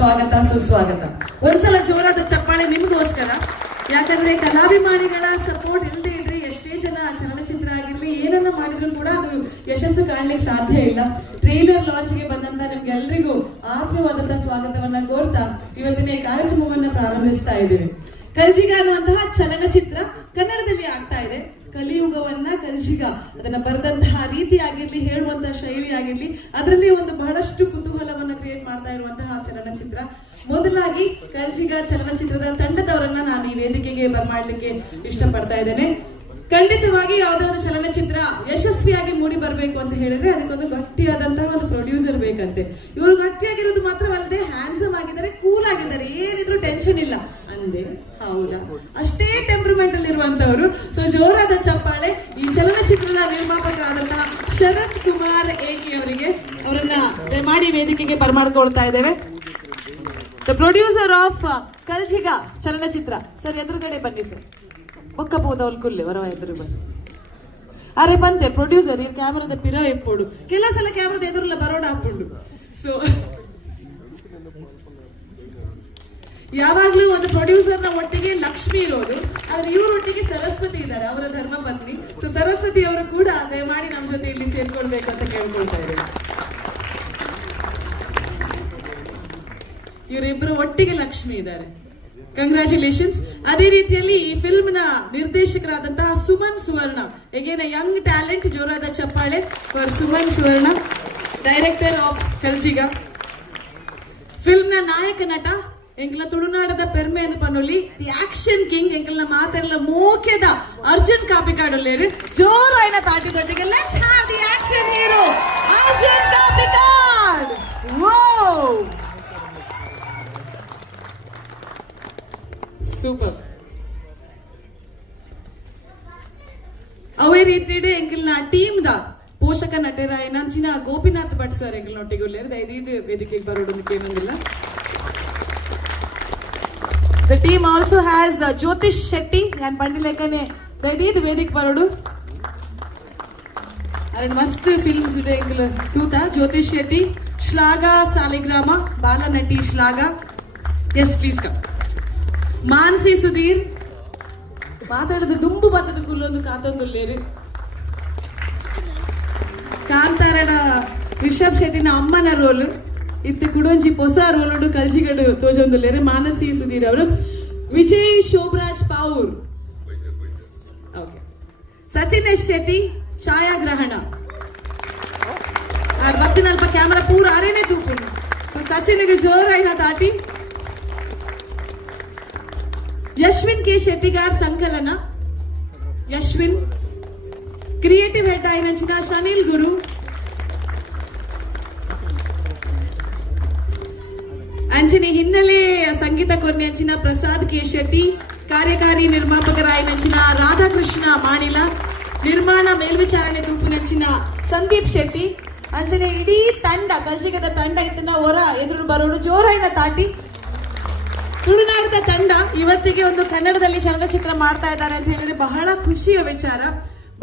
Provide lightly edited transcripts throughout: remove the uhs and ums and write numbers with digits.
ಸ್ವಾಗತ ಸುಸ್ವಾಗತ. ಒಂದ್ಸಲ ಜೋರಾದ ಚಪ್ಪಾಳೆ ನಿಮ್ಗೋಸ್ಕರ. ಯಾಕಂದ್ರೆ ಕಲಾಭಿಮಾನಿಗಳ ಸಪೋರ್ಟ್ ಇಲ್ಲದೆ ಇದ್ರೆ ಎಷ್ಟೇ ಜನ ಚಲನಚಿತ್ರ ಆಗಿರ್ಲಿ ಏನನ್ನ ಮಾಡಿದ್ರು ಕೂಡ ಅದು ಯಶಸ್ಸು ಕಾಣ್ಲಿಕ್ಕೆ ಸಾಧ್ಯ ಇಲ್ಲ. ಟ್ರೈಲರ್ ಲಾಂಚ್ಗೆ ಬಂದಂತ ನಿಮ್ಗೆಲ್ರಿಗೂ ಆತ್ಮೀಯವಾದಂತಹ ಸ್ವಾಗತವನ್ನ ಕೋರ್ತಾ ಇವತ್ತಿನ ಈ ಕಾರ್ಯಕ್ರಮವನ್ನ ಪ್ರಾರಂಭಿಸ್ತಾ ಇದ್ದೀವಿ. ಕಲ್ಜಿಗ ಅನ್ನುವಂತಹ ಚಲನಚಿತ್ರ ಕನ್ನಡದಲ್ಲಿ ಆಗ್ತಾ ಇದೆ. ಕಲಿಯುಗವನ್ನ ಕಲ್ಜಿಗ ಅದನ್ನ ಬರೆದಂತಹ ರೀತಿ ಆಗಿರ್ಲಿ, ಹೇಳುವಂತಹ ಶೈಲಿ ಆಗಿರ್ಲಿ, ಅದರಲ್ಲಿ ಒಂದು ಬಹಳಷ್ಟು ಕುತೂಹಲವನ್ನ ಕ್ರಿಯೇಟ್ ಮಾಡ್ತಾ ಇರುವಂತಹ ಚಲನಚಿತ್ರ. ಮೊದಲಾಗಿ ಕಲ್ಜಿಗ ಚಲನಚಿತ್ರದ ತಂಡದವರನ್ನ ನಾನು ಈ ವೇದಿಕೆಗೆ ಬರ್ಮಾಡ್ಲಿಕ್ಕೆ ಇಷ್ಟಪಡ್ತಾ ಇದ್ದೇನೆ. ಖಂಡಿತವಾಗಿ ಯಾವ್ದಾದ್ರು ಚಲನಚಿತ್ರ ಯಶಸ್ವಿಯಾಗಿ ಮೂಡಿ ಬರ್ಬೇಕು ಅಂತ ಹೇಳಿದ್ರೆ ಅದಕ್ಕೊಂದು ಗಟ್ಟಿಯಾದಂತಹ ಒಂದು ಪ್ರೊಡ್ಯೂಸರ್ ಬೇಕಂತೆ. ಇವರು ಗಟ್ಟಿಯಾಗಿರೋದು ಮಾತ್ರವಲ್ಲದೆ ಹ್ಯಾಂಡ್ಸಮ್ ಆಗಿದ್ದಾರೆ, ಕೂಲ್ ಆಗಿದ್ದಾರೆ, ಏನಿದ್ರು ಟೆನ್ಷನ್ ಇಲ್ಲ ಅಂದೆ. ಹೌದಾ? ಅಷ್ಟೇ ಟೆಂಪರ್ಮೆಂಟ್ ಅಲ್ಲಿ ಇರುವಂತವರು. ಸೊ ಜೋರಾದ ಚಪ್ಪಾಳೆ ಈ ಚಲನಚಿತ್ರದ ನಿರ್ಮಾಪಕರಾದಂತಹ ಶರತ್ ಕುಮಾರ್ ಏಕೆ ಅವರನ್ನ ಮಾಡಿ ವೇದಿಕೆಗೆ ಬರ್ಮಾಡ್ಕೊಳ್ತಾ ಇದ್ದೇವೆ. ದ ಪ್ರೊಡ್ಯೂಸರ್ ಆಫ್ ಕಲ್ಜಿಗ ಚಲನಚಿತ್ರ. ಸರ್ ಎದುರುಗಡೆ ಬನ್ನಿ ಸರ್. ಒಕ್ಕಬಹುದು ಕುಲ್ಲೆ ವರವ ಎದುರು ಬನ್ನಿ. ಅರೆ ಬಂತೆ ಪ್ರೊಡ್ಯೂಸರ್ ಈ ಕ್ಯಾಮರಾದ ಪಿರ ಎಪ್ಪೋಡು ಕೆಲವು ಸಲ ಕ್ಯಾಮರಾದ ಎದುರುಲ್ಲ ಬರೋಡ ಹಾಕೊಂಡು. ಸೊ ಯಾವಾಗ್ಲೂ ಒಂದು ಪ್ರೊಡ್ಯೂಸರ್ ನ ಒಟ್ಟಿಗೆ ಲಕ್ಷ್ಮಿ ಇರೋದು, ಆದ್ರೆ ಇವರೊಟ್ಟಿಗೆ ಸರಸ್ವತಿ ಇದ್ದಾರೆ, ಅವರ ಧರ್ಮ ಪತ್ನಿ. ಸೊ ಸರಸ್ವತಿ ಅವರು ಕೂಡ ದಯಮಾಡಿ ನಮ್ಮ ಜೊತೆ ಇಲ್ಲಿ ಸೇರ್ಕೊಳ್ಬೇಕು ಅಂತ ಕೇಳ್ಕೊಳ್ತಾ ಇದ್ದಾರೆ. ಇವರಿಬ್ರು ಒಟ್ಟಿಗೆ ಲಕ್ಷ್ಮಿ ಇದ್ದಾರೆ. ಕಂಗ್ರ್ಯಾಚುಲೇಷನ್ಸ್. ಅದೇ ರೀತಿಯಲ್ಲಿ ಈ ಫಿಲ್ಮ್ ನ ನಿರ್ದೇಶಕರಾದಂತಹ Suman Suvarna, again young talent. ಜೋರಾದ ಚಪ್ಪಾಳೆ for Suman Suvarna, director of Kaljiga. Film ನ ನಾಯಕ ನಟ ಎಂಕಲ್ನ ತುಳುನಾಡದ ಪೆರ್ಮೆ ಎಂದು ಪನ್ನೊಲಿ ದಿ ಆಕ್ಷನ್ ಕಿಂಗ್ ಎಂಕಲ್ನ ಮಾತೆಲ್ಲ ಮೋಕೆದ ಅರ್ಜುನ್ ಕಾಪಿಕಾಡೊಲ್ಲೇರು. ಜೋರಾಯಿನ ತಾಟಿದೊಟ್ಟಿಗೆ let's have the action hero Arjun Kapikad. Wow, super. ಅವೇ ರೀತಿ ಎಂಕಲ್ನ ಟೀಮ್ ದ ಪೋಷಕ ನಟರ ಏನಂಚಿನ ಗೋಪಿನಾಥ್ ಭಟ್ ಸರ್ ಎಂಕಲ್ನೊಟ್ಟಿಗೆ ಉಳ್ಳೇರು. ದಯದೀದು ವೇದಿಕೆಗೆ ಬರೋದಕ್ಕೆ ಏನೊಂದಿಲ್ಲ. The team also has Jyotish Shetty and Pandilekane. ದಯದೀದು ವೇದಿಕೆ ಬರೋಡು. ಅರೆ ಮಸ್ತ್ ಫಿಲ್ಮ್ಸ್ ಇದೆ ಎಂಕಲ್ ತೂತ. ಜ್ಯೋತಿಷ್ ಶೆಟ್ಟಿ, ಶ್ಲಾಘ ಸಾಲಿಗ್ರಾಮ, ಬಾಲನಟಿ Shlagha. Yes please come. Manasi Sudheer ಮಾತಾಡೋದು ದುಂಬು ಬತ್ತದ ಕುಲ್ಲೊಂದು ಕಾತೊಂದುಲ್ಲೇರು. ಕಾಂತಾರಡ ರಿಷಬ್ ಶೆಟ್ಟಿನ ಅಮ್ಮನ ರೋಲ್ ಇತ್ತು ಕುಡೊಂಜಿ ಹೊಸ ರೋಲ್ ಕಲ್ಜಿಗಡು ತೋಜೊಂದುಲ್ಲೇರು. ಮಾನಸಿ ಸುಧೀರ್ ಅವರು. ವಿಜಯ್ ಶೋಭರಾಜ್ ಪೌರ್, ಓಕೆ. ಸಚಿನ್ ಎಸ್ ಶೆಟ್ಟಿ ಛಾಯಾಗ್ರಹಣ. ಬತ್ತಿನಲ್ಪ ಕ್ಯಾಮರಾ ಪೂರ ಅರೇನೆ ತೂಪುಂಡು. ಸೊ ಸಚಿನ್ಗೆ ಜೋರಾಯಿನ ತಾಟಿ. ಯಶ್ವಿನ್ ಕೆ ಶೆಟ್ಟಿಗಾರ್ ಸಂಕಲನ. ಯಶ್ವಿನ್ ಕ್ರಿಯೇಟಿವ್ ಹೆಡ್ ಆಯ್ನಂಚಿನ ಶನಿಲ್ ಗುರು. ಅಂಚನೆ ಹಿನ್ನೆಲೆ ಸಂಗೀತ ಕೊರ್ನೆ ಅಂಚಿನ ಪ್ರಸಾದ್ ಕೆ ಶೆಟ್ಟಿ. ಕಾರ್ಯಕಾರಿ ನಿರ್ಮಾಪಕರಾಯ್ನಂಚಿನ ರಾಧಾಕೃಷ್ಣ ಮಾಣಿಲ. ನಿರ್ಮಾಣ ಮೇಲ್ವಿಚಾರಣೆ ತೂಪುನಂಚಿನ ಸಂದೀಪ್ ಶೆಟ್ಟಿ. ಅಂಚನೆ ಇಡೀ ತಂಡ ಕಲ್ಜಿಗದ ತಂಡ ಇದನ್ನ ಹೊರ ಎದುರು ಬರೋಡು. ಜೋರಾಯಿನ ತಾಟಿ. ತುಳುನಾಡದ ತಂಡ ಇವತ್ತಿಗೆ ಒಂದು ಕನ್ನಡದಲ್ಲಿ ಚಲನಚಿತ್ರ ಮಾಡ್ತಾ ಇದ್ದಾರೆ ಅಂತ ಹೇಳಿದ್ರೆ ಬಹಳ ಖುಷಿಯ ವಿಚಾರ.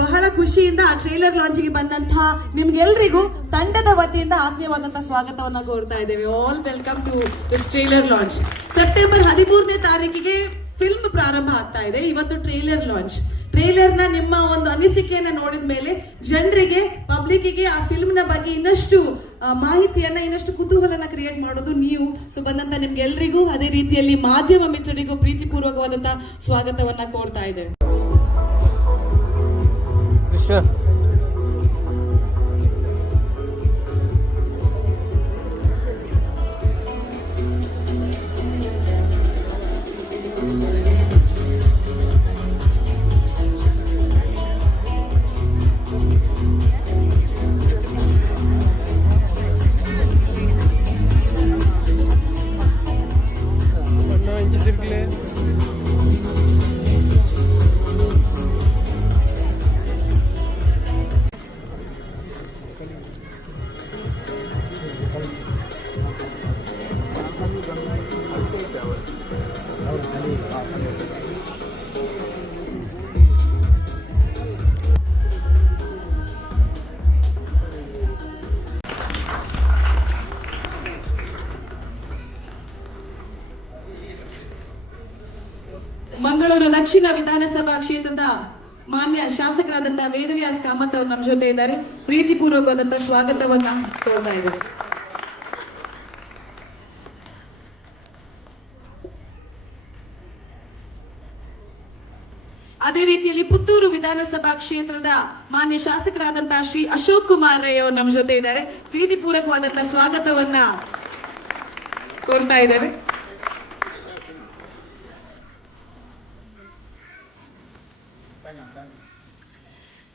ಬಹಳ ಖುಷಿಯಿಂದ ಆ ಟ್ರೈಲರ್ ಲಾಂಚ್ಗೆ ಬಂದಂತಹ ನಿಮ್ಗೆಲ್ರಿಗೂ ತಂಡದ ವತಿಯಿಂದ ಆತ್ಮೀಯವಾದಂತಹ ಸ್ವಾಗತವನ್ನ ಕೋರ್ತಾ ಇದ್ದೇವೆ. All welcome to this trailer launch. September 13ನೇ ತಾರೀಕಿಗೆ ಫಿಲ್ಮ್ ಪ್ರಾರಂಭ ಆಗ್ತಾ ಇದೆ. ಇವತ್ತು ಟ್ರೈಲರ್ ಲಾಂಚ್. ಟ್ರೈಲರ್ ನ ನಿಮ್ಮ ಒಂದು ಅನಿಸಿಕೆಯನ್ನ ನೋಡಿದ ಮೇಲೆ ಜನರಿಗೆ, ಪಬ್ಲಿಕ್ಗೆ ಆ ಫಿಲ್ಮ್ ನ ಬಗ್ಗೆ ಇನ್ನಷ್ಟು ಮಾಹಿತಿಯನ್ನ, ಇನ್ನಷ್ಟು ಕುತೂಹಲನ ಕ್ರಿಯೇಟ್ ಮಾಡೋದು ನೀವು. ಸೊ ಬಂದಂತ ನಿಮ್ಗೆಲ್ರಿಗೂ ಅದೇ ರೀತಿಯಲ್ಲಿ ಮಾಧ್ಯಮ ಮಿತ್ರರಿಗೂ ಪ್ರೀತಿಪೂರ್ವಕವಾದಂತಹ ಸ್ವಾಗತವನ್ನ ಕೋರ್ತಾ ಇದ್ದೇವೆ. ಮಂಗಳೂರು ದಕ್ಷಿಣ ವಿಧಾನಸಭಾ ಕ್ಷೇತ್ರದ ಮಾನ್ಯ ಶಾಸಕರಾದಂತಹ ವೇದವ್ಯಾಸ್ ಕಾಮತ್ ಅವರು ನಮ್ಮ ಜೊತೆ ಇದ್ದಾರೆ. ಪ್ರೀತಿಪೂರ್ವಕವಾದಂತಹ ಸ್ವಾಗತವನ್ನ ಕೋರ್ತಾ ಇದ್ದಾರೆ. ಅದೇ ರೀತಿಯಲ್ಲಿ ಪುತ್ತೂರು ವಿಧಾನಸಭಾ ಕ್ಷೇತ್ರದ ಮಾನ್ಯ ಶಾಸಕರಾದಂತಹ ಶ್ರೀ ಅಶೋಕ್ ಕುಮಾರ್ ರೈ ಅವರು ನಮ್ಮ ಜೊತೆ ಇದ್ದಾರೆ. ಪ್ರೀತಿಪೂರ್ವಕವಾದಂತಹ ಸ್ವಾಗತವನ್ನ ಕೋರ್ತಾ ಇದ್ದೇವೆ.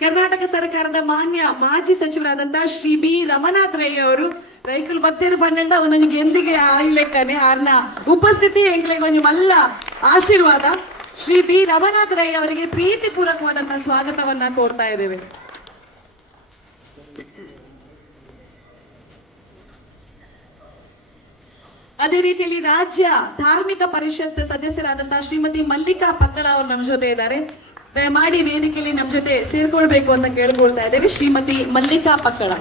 ಕರ್ನಾಟಕ ಸರ್ಕಾರದ ಮಾನ್ಯ ಮಾಜಿ ಸಚಿವರಾದಂತಹ ಶ್ರೀ ಬಿ ರಮನಾಥ್ ರೈ ಅವರು ರೈಕಲ್ 12 ಅವನಿಗೆ ಎಂದಿಗೆ ಆಯ್ಲೆಕ್ಕನೆ ಆರ್ನ ಉಪಸ್ಥಿತಿ ಎಂಗ್ಲೆ ಕೊಂಚ ಮಲ್ಲ ಆಶೀರ್ವಾದ ಶ್ರೀ ಬಿ ರಮನಾಥ್ ರೈ ಅವರಿಗೆ ಪ್ರೀತಿಪೂರ್ವಕವಾದಂತಹ ಸ್ವಾಗತವನ್ನ ಕೋರ್ತಾ ಇದ್ದೇವೆ. ಅದೇ ರೀತಿಯಲ್ಲಿ ರಾಜ್ಯ ಧಾರ್ಮಿಕ ಪರಿಷತ್ ಸದಸ್ಯರಾದಂತಹ ಶ್ರೀಮತಿ ಮಲ್ಲಿಕಾ ಪಕ್ಕಳ ಅವರು ನಮ್ಮ ಜೊತೆ ಇದ್ದಾರೆ. ದಯಮಾಡಿ ವೇದಿಕೆಯಲ್ಲಿ ನಮ್ಮ ಜೊತೆ ಸೇರ್ಕೊಳ್ಬೇಕು ಅಂತ ಕೇಳ್ಕೊಳ್ತಾ ಇದ್ದೇವೆ. ಶ್ರೀಮತಿ ಮಲ್ಲಿಕಾ ಪಕ್ಕಳ.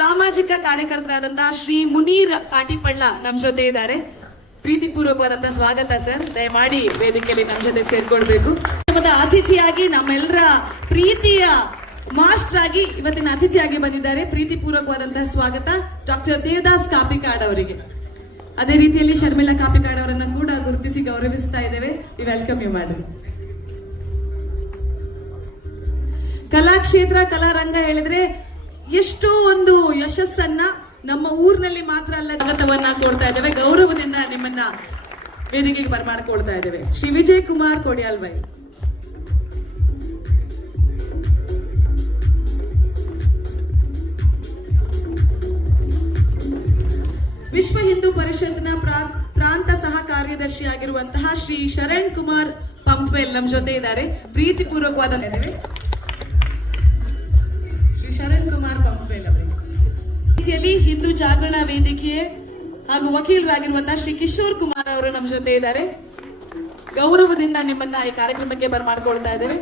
ಸಾಮಾಜಿಕ ಕಾರ್ಯಕರ್ತರಾದಂತಹ ಶ್ರೀ ಮುನೀರ್ ಕಾಟಿಪಳ್ಳ ನಮ್ಮ ಜೊತೆ ಇದ್ದಾರೆ. ಪ್ರೀತಿಪೂರ್ವಕವಾದಂತಹ ಸ್ವಾಗತ ಸರ್. ದಯಮಾಡಿ ವೇದಿಕೆಯಲ್ಲಿ ನಮ್ಮ ಜೊತೆ ಸೇರ್ಕೊಳ್ಬೇಕು. ಅತಿಥಿಯಾಗಿ ನಮ್ಮೆಲ್ಲರ ಪ್ರೀತಿಯ ಮಾಸ್ಟರ್ ಆಗಿ ಇವತ್ತಿನ ಅತಿಥಿಯಾಗಿ ಬಂದಿದ್ದಾರೆ. ಪ್ರೀತಿಪೂರ್ವಕವಾದಂತಹ ಸ್ವಾಗತ ಡಾಕ್ಟರ್ ದೇವದಾಸ್ ಕಾಪಿಕಾಡ್ ಅವರಿಗೆ. ಅದೇ ರೀತಿಯಲ್ಲಿ ಶರ್ಮಿಳಾ ಕಾಪಿಕಾಡ್ ಅವರನ್ನು ಕೂಡ ಗುರುತಿಸಿ ಗೌರವಿಸ್ತಾ ಇದ್ದೇವೆ. Welcome you madam. ಕಲಾಕ್ಷೇತ್ರ ಕಲಾರಂಗ ಹೇಳಿದ್ರೆ ಎಷ್ಟೋ ಒಂದು ಯಶಸ್ಸನ್ನ ನಮ್ಮ ಊರಿನಲ್ಲಿ ಮಾತ್ರ ಅಲ್ಲ ಸ್ವಾಗತವನ್ನ ಕೊಡ್ತಾ ಇದ್ದೇವೆ. ಗೌರವದಿಂದ ನಿಮ್ಮನ್ನ ವೇದಿಕೆಗೆ ಬರಮಾಡ್ಕೊಳ್ತಾ ಇದ್ದೇವೆ. ಶ್ರೀ ವಿಜಯ್ ಕುಮಾರ್ ಕೊಡಿಯಾಲ್ವೈ. ವಿಶ್ವ ಹಿಂದೂ ಪರಿಷತ್ನ ಪ್ರಾಂತ ಸಹ ಕಾರ್ಯದರ್ಶಿ ಆಗಿರುವಂತಹ ಶ್ರೀ ಶರಣ್ ಕುಮಾರ್ ಪಂಪ್ವೆಲ್ ನಮ್ಮ ಜೊತೆ ಇದ್ದಾರೆ. ಪ್ರೀತಿಪೂರ್ವಕವಾದ ಶ್ರೀ ಶರಣ್ ಕುಮಾರ್ ಪಂಪ್ವೆಲ್ ಅವರಿಗೆ. ರೀತಿಯಲ್ಲಿ ಹಿಂದೂ ಜಾಗರಣ ವೇದಿಕೆ ಹಾಗೂ ವಕೀಲರಾಗಿರುವಂತಹ ಶ್ರೀ ಕಿಶೋರ್ ಕುಮಾರ್ ಅವರು ನಮ್ಮ ಜೊತೆ ಇದ್ದಾರೆ. ಗೌರವದಿಂದ ನಿಮ್ಮನ್ನ ಈ ಕಾರ್ಯಕ್ರಮಕ್ಕೆ ಬರಮಾಡ್ಕೊಳ್ತಾ ಇದ್ದೇವೆ.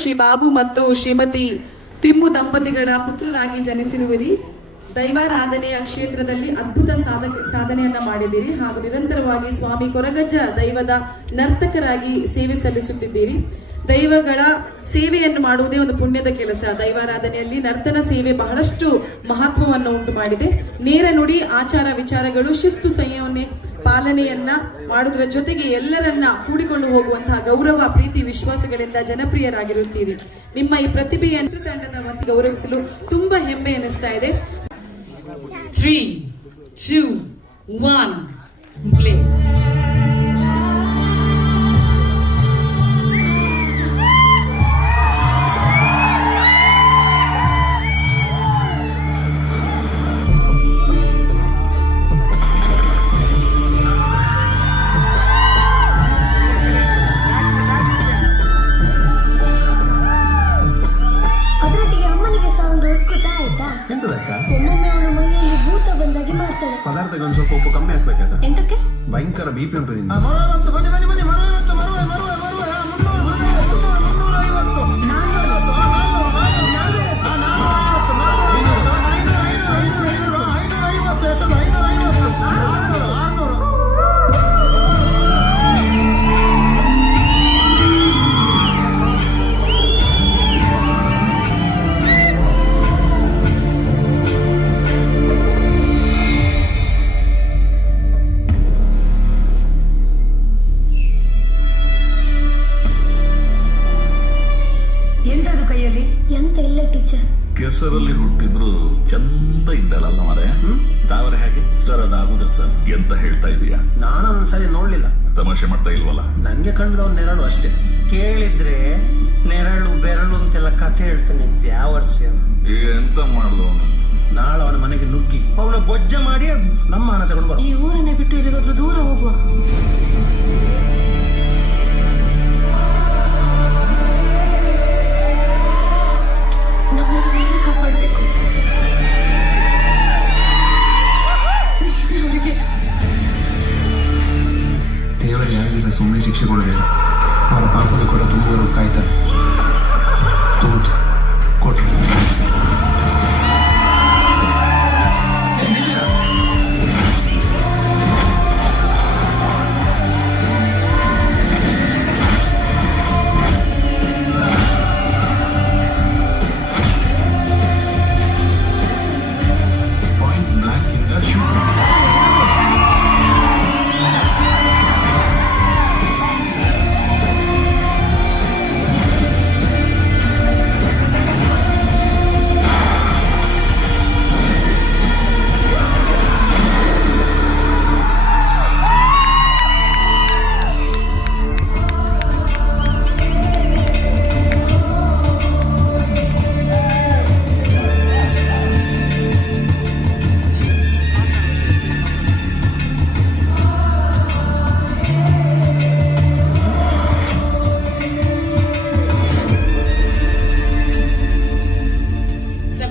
ಶ್ರೀ ಬಾಬು ಮತ್ತು ಶ್ರೀಮತಿ ತಿಮ್ಮು ದಂಪತಿಗಳ ಪುತ್ರರಾಗಿ ಜನಿಸಿರುವಿರಿ. ದೈವಾರಾಧನೆಯ ಕ್ಷೇತ್ರದಲ್ಲಿ ಅದ್ಭುತ ಸಾಧನೆಯನ್ನ ಮಾಡಿದ್ದೀರಿ ಹಾಗೂ ನಿರಂತರವಾಗಿ ಸ್ವಾಮಿ ಕೊರಗಜ್ಜ ದೈವದ ನರ್ತಕರಾಗಿ ಸೇವೆ ಸಲ್ಲಿಸುತ್ತಿದ್ದೀರಿ. ದೈವಗಳ ಸೇವೆಯನ್ನು ಮಾಡುವುದೇ ಒಂದು ಪುಣ್ಯದ ಕೆಲಸ. ದೈವಾರಾಧನೆಯಲ್ಲಿ ನರ್ತನ ಸೇವೆ ಬಹಳಷ್ಟು ಮಹತ್ವವನ್ನು ಉಂಟು ಮಾಡಿದೆ. ನೇರ ನುಡಿ, ಆಚಾರ ವಿಚಾರಗಳು, ಶಿಸ್ತು ಸಂಯಮನೆ ಪಾಲನೆಯನ್ನ ಮಾಡುವುದರ ಜೊತೆಗೆ ಎಲ್ಲರನ್ನ ಕೂಡಿಕೊಂಡು ಹೋಗುವಂತಹ ಗೌರವ, ಪ್ರೀತಿ, ವಿಶ್ವಾಸಗಳಿಂದ ಜನಪ್ರಿಯರಾಗಿರುತ್ತೀರಿ. ನಿಮ್ಮ ಈ ಪ್ರತಿಭೆಯನ್ನು ತಂಡದ ವತಿ ಗೌರವಿಸಲು ತುಂಬಾ ಹೆಮ್ಮೆ ಎನಿಸ್ತಾ ಇದೆ. 3, 2, 1 ಪ್ಲೇ. ಪದಾರ್ಥಗಳು ಸ್ವಲ್ಪ ಉಪ್ಪು ಕಮ್ಮಿ ಹಾಕ್ಬೇಕಾಯ್ತಾ? ಎಂತಕ್ಕೆ? ಭಯಂಕರ ಬಿಪಿ ಉಂಟು ನಿಂಗೆ. ಹೆಸರಲ್ಲಿ ಹುಟ್ಟಿದ್ರು ಚಂದ ಇದ್ದಳಲ್ಲ ಮರೆ ತಾವರೆ ಹಾಗೆ ಸರ್ ಅದಾಗುದ ಸರ್. ಎಂತ ಹೇಳ್ತಾ ಇದೀಯಾ? ನಾನು ಒಂದ್ಸರಿ ನೋಡ್ಲಿಲ್ಲ, ತಮಾಷೆ ಮಾಡ್ತಾ ಇಲ್ವಲ್ಲ? ನಂಗೆ ಕಂಡದವ್ ನೆರಳು ಅಷ್ಟೇ. ಕೇಳಿದ್ರೆ ನೆರಳು ಬೆರಳು ಅಂತೆಲ್ಲ ಕಥೆ ಹೇಳ್ತಾನೆ ಬ್ಯಾವರ್ಸಿ. ಎಂತ ಮಾಡ್ದು ಅವನು? ನಾಳೆ ಅವನ ಮನೆಗೆ ನುಗ್ಗಿ ಅವನ ಬೊಜ್ಜ ಮಾಡಿ ನಮ್ಮ ಹಣ ತಗೊಂಡು ಬರ. ಈ ಊರನ್ನೇ ಬಿಟ್ಟು ಎಲ್ಲಿಗಾದ್ರೂ ದೂರ ಹೋಗುವ. ನಮ್ಮನ್ನ ನೀವೇ ಕಾಪಾಡ್ಬೇಕು. ನೀವೇ ಅವ್ರಿಗೆ ದೇವರು ಯಾರಿಗೂ ಸಹ ಸುಮ್ಮನೆ ಶಿಕ್ಷೆ ಕೊಡೋದಿಲ್ಲ. ಅವನ ಪಾಪದ ಕೂಡ ತುಂಬುವವರು ಕಾಯ್ತಾರೆ. ಕೊಟ್ಟರು